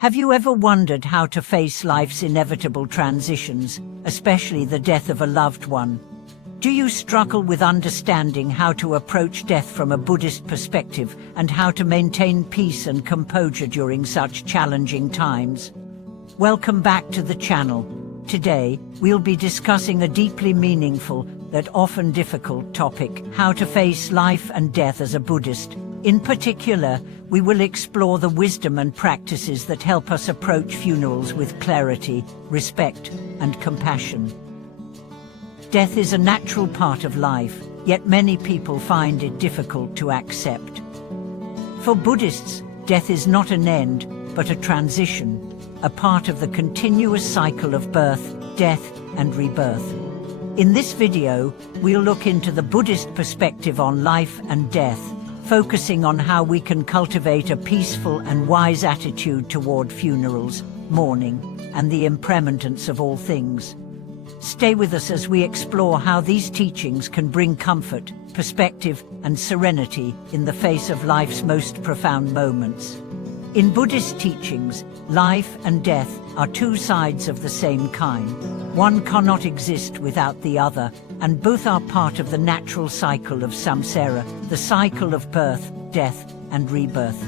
Have you ever wondered how to face life's inevitable transitions, especially the death of a loved one? Do you struggle with understanding how to approach death from a Buddhist perspective and how to maintain peace and composure during such challenging times? Welcome back to the channel. Today, we'll be discussing a deeply meaningful, yet often difficult topic: how to face life and death as a Buddhist. In particular, we will explore the wisdom and practices that help us approach funerals with clarity, respect, and compassion. Death is a natural part of life, yet many people find it difficult to accept. For Buddhists, death is not an end, but a transition, a part of the continuous cycle of birth, death, and rebirth. In this video, we'll look into the Buddhist perspective on life and death, focusing on how we can cultivate a peaceful and wise attitude toward funerals, mourning, and the impermanence of all things. Stay with us as we explore how these teachings can bring comfort, perspective, and serenity in the face of life's most profound moments. In Buddhist teachings, life and death are two sides of the same coin. One cannot exist without the other, and both are part of the natural cycle of samsara, the cycle of birth, death, and rebirth.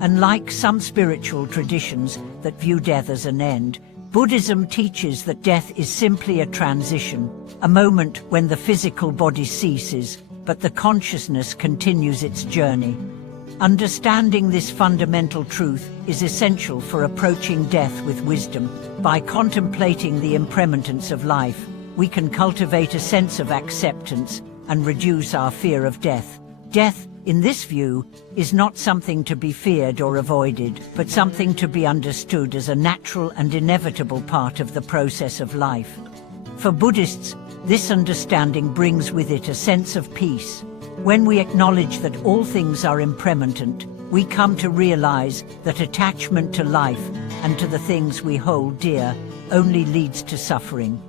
Unlike some spiritual traditions that view death as an end, Buddhism teaches that death is simply a transition, a moment when the physical body ceases, but the consciousness continues its journey. Understanding this fundamental truth is essential for approaching death with wisdom. By contemplating the impermanence of life, we can cultivate a sense of acceptance and reduce our fear of death. Death, in this view, is not something to be feared or avoided, but something to be understood as a natural and inevitable part of the process of life. For Buddhists, this understanding brings with it a sense of peace. When we acknowledge that all things are impermanent, we come to realize that attachment to life and to the things we hold dear only leads to suffering.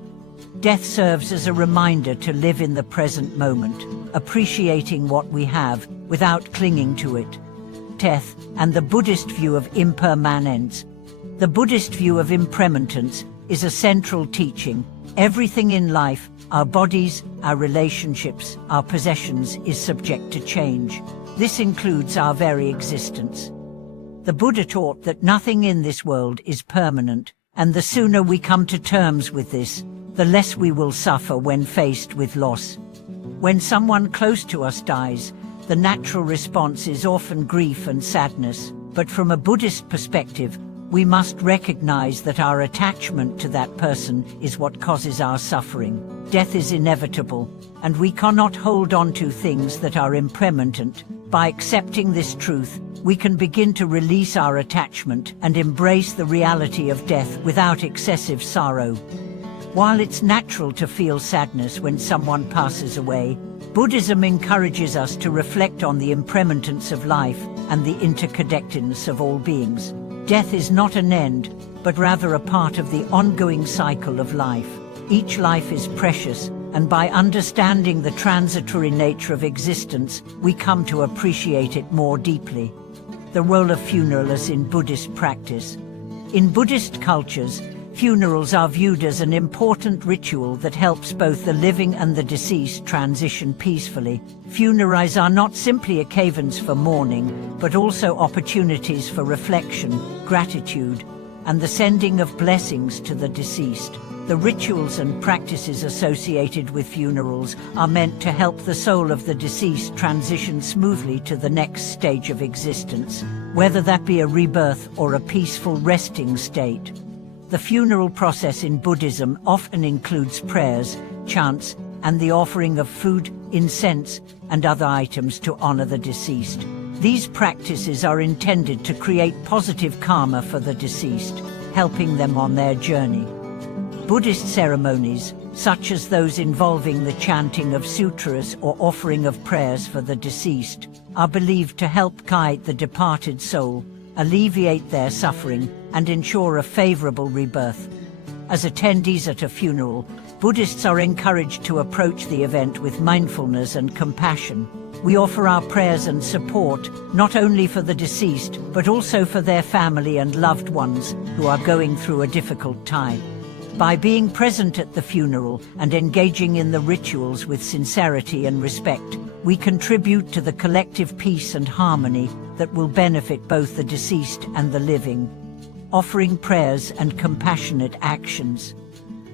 Death serves as a reminder to live in the present moment, appreciating what we have without clinging to it. Death and the Buddhist view of impermanence. The Buddhist view of impermanence is a central teaching. Everything in life, our bodies, our relationships, our possessions, is subject to change. This includes our very existence. The Buddha taught that nothing in this world is permanent, and the sooner we come to terms with this, the less we will suffer when faced with loss. When someone close to us dies, the natural response is often grief and sadness, but from a Buddhist perspective, we must recognize that our attachment to that person is what causes our suffering. Death is inevitable, and we cannot hold on to things that are impermanent. By accepting this truth, we can begin to release our attachment and embrace the reality of death without excessive sorrow. While it's natural to feel sadness when someone passes away, Buddhism encourages us to reflect on the impermanence of life and the interconnectedness of all beings. Death is not an end, but rather a part of the ongoing cycle of life. Each life is precious, and by understanding the transitory nature of existence, we come to appreciate it more deeply. The role of funerals in Buddhist practice. In Buddhist cultures, funerals are viewed as an important ritual that helps both the living and the deceased transition peacefully. Funerals are not simply occasions for mourning, but also opportunities for reflection, gratitude, and the sending of blessings to the deceased. The rituals and practices associated with funerals are meant to help the soul of the deceased transition smoothly to the next stage of existence, whether that be a rebirth or a peaceful resting state. The funeral process in Buddhism often includes prayers, chants, and the offering of food, incense, and other items to honor the deceased. These practices are intended to create positive karma for the deceased, helping them on their journey. Buddhist ceremonies, such as those involving the chanting of sutras or offering of prayers for the deceased, are believed to help guide the departed soul, alleviate their suffering, and ensure a favorable rebirth. As attendees at a funeral, Buddhists are encouraged to approach the event with mindfulness and compassion. we offer our prayers and support, not only for the deceased, but also for their family and loved ones who are going through a difficult time. By being present at the funeral and engaging in the rituals with sincerity and respect, we contribute to the collective peace and harmony that will benefit both the deceased and the living. Offering prayers and compassionate actions.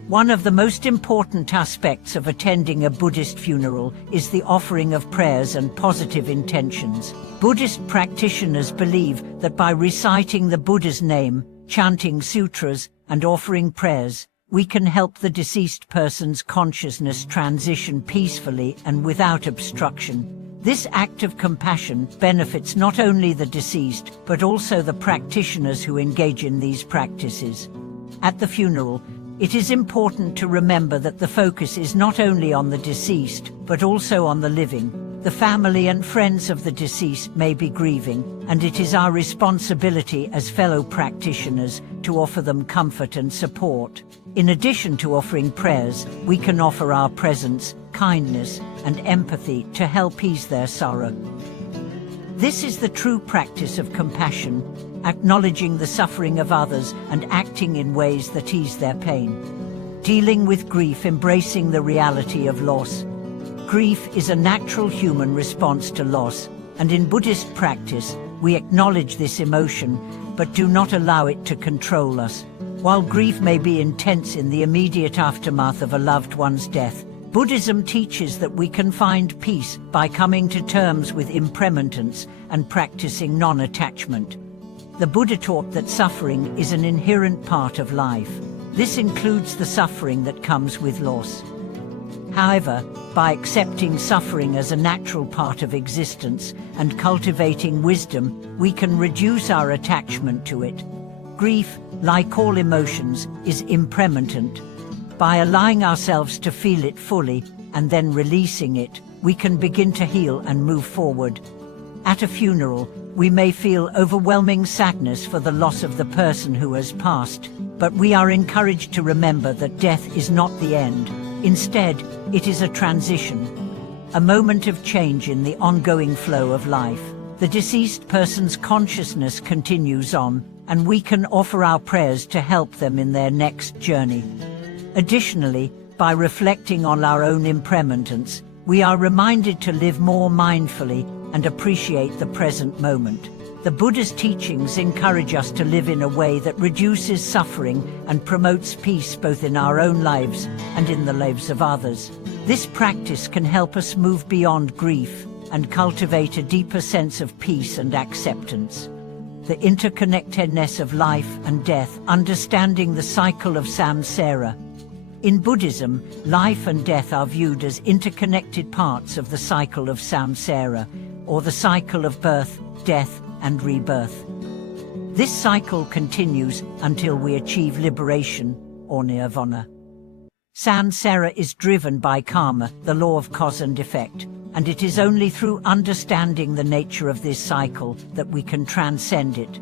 One of the most important aspects of attending a Buddhist funeral is the offering of prayers and positive intentions. Buddhist practitioners believe that by reciting the Buddha's name, chanting sutras, and offering prayers, we can help the deceased person's consciousness transition peacefully and without obstruction. This act of compassion benefits not only the deceased, but also the practitioners who engage in these practices. At the funeral, it is important to remember that the focus is not only on the deceased, but also on the living. The family and friends of the deceased may be grieving, and it is our responsibility as fellow practitioners to offer them comfort and support. In addition to offering prayers, we can offer our presence, kindness, and empathy to help ease their sorrow. This is the true practice of compassion, acknowledging the suffering of others and acting in ways that ease their pain. Dealing with grief, embracing the reality of loss. Grief is a natural human response to loss, and in Buddhist practice, we acknowledge this emotion, but do not allow it to control us. While grief may be intense in the immediate aftermath of a loved one's death, Buddhism teaches that we can find peace by coming to terms with impermanence and practicing non-attachment. The Buddha taught that suffering is an inherent part of life. This includes the suffering that comes with loss. However, by accepting suffering as a natural part of existence and cultivating wisdom, we can reduce our attachment to it. Grief, like all emotions, is impermanent. By allowing ourselves to feel it fully and then releasing it, we can begin to heal and move forward. At a funeral, we may feel overwhelming sadness for the loss of the person who has passed, but we are encouraged to remember that death is not the end. Instead, it is a transition, a moment of change in the ongoing flow of life. The deceased person's consciousness continues on, and we can offer our prayers to help them in their next journey. Additionally, by reflecting on our own impermanence, we are reminded to live more mindfully and appreciate the present moment. The Buddha's teachings encourage us to live in a way that reduces suffering and promotes peace both in our own lives and in the lives of others. This practice can help us move beyond grief and cultivate a deeper sense of peace and acceptance. The interconnectedness of life and death, understanding the cycle of samsara. In Buddhism, life and death are viewed as interconnected parts of the cycle of samsara, or the cycle of birth, death, and rebirth. This cycle continues until we achieve liberation, or nirvana. Samsara is driven by karma, the law of cause and effect, and it is only through understanding the nature of this cycle that we can transcend it.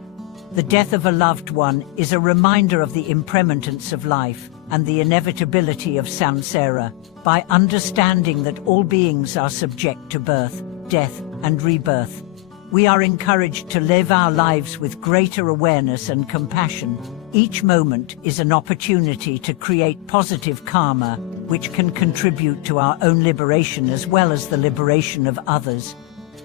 The death of a loved one is a reminder of the impermanence of life and the inevitability of samsara. By understanding that all beings are subject to birth, death, and rebirth, we are encouraged to live our lives with greater awareness and compassion. Each moment is an opportunity to create positive karma, which can contribute to our own liberation as well as the liberation of others.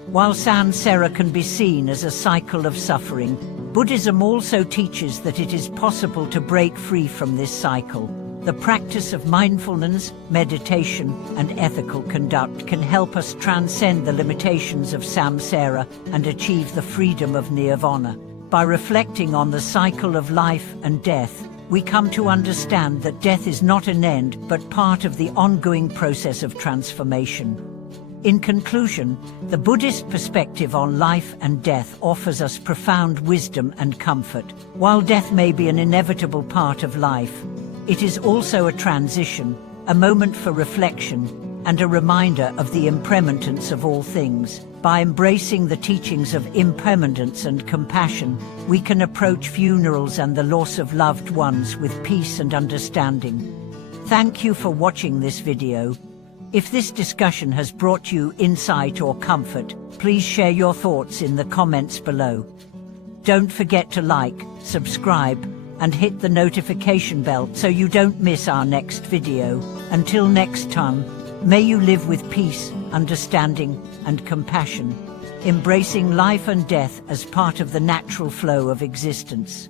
While samsara can be seen as a cycle of suffering, Buddhism also teaches that it is possible to break free from this cycle. The practice of mindfulness, meditation, and ethical conduct can help us transcend the limitations of samsara and achieve the freedom of nirvana. By reflecting on the cycle of life and death, we come to understand that death is not an end, but part of the ongoing process of transformation. In conclusion, the Buddhist perspective on life and death offers us profound wisdom and comfort. While death may be an inevitable part of life, it is also a transition, a moment for reflection, and a reminder of the impermanence of all things. By embracing the teachings of impermanence and compassion, we can approach funerals and the loss of loved ones with peace and understanding. Thank you for watching this video. If this discussion has brought you insight or comfort, please share your thoughts in the comments below. Don't forget to like, subscribe, and hit the notification bell so you don't miss our next video. Until next time, may you live with peace, understanding, and compassion, embracing life and death as part of the natural flow of existence.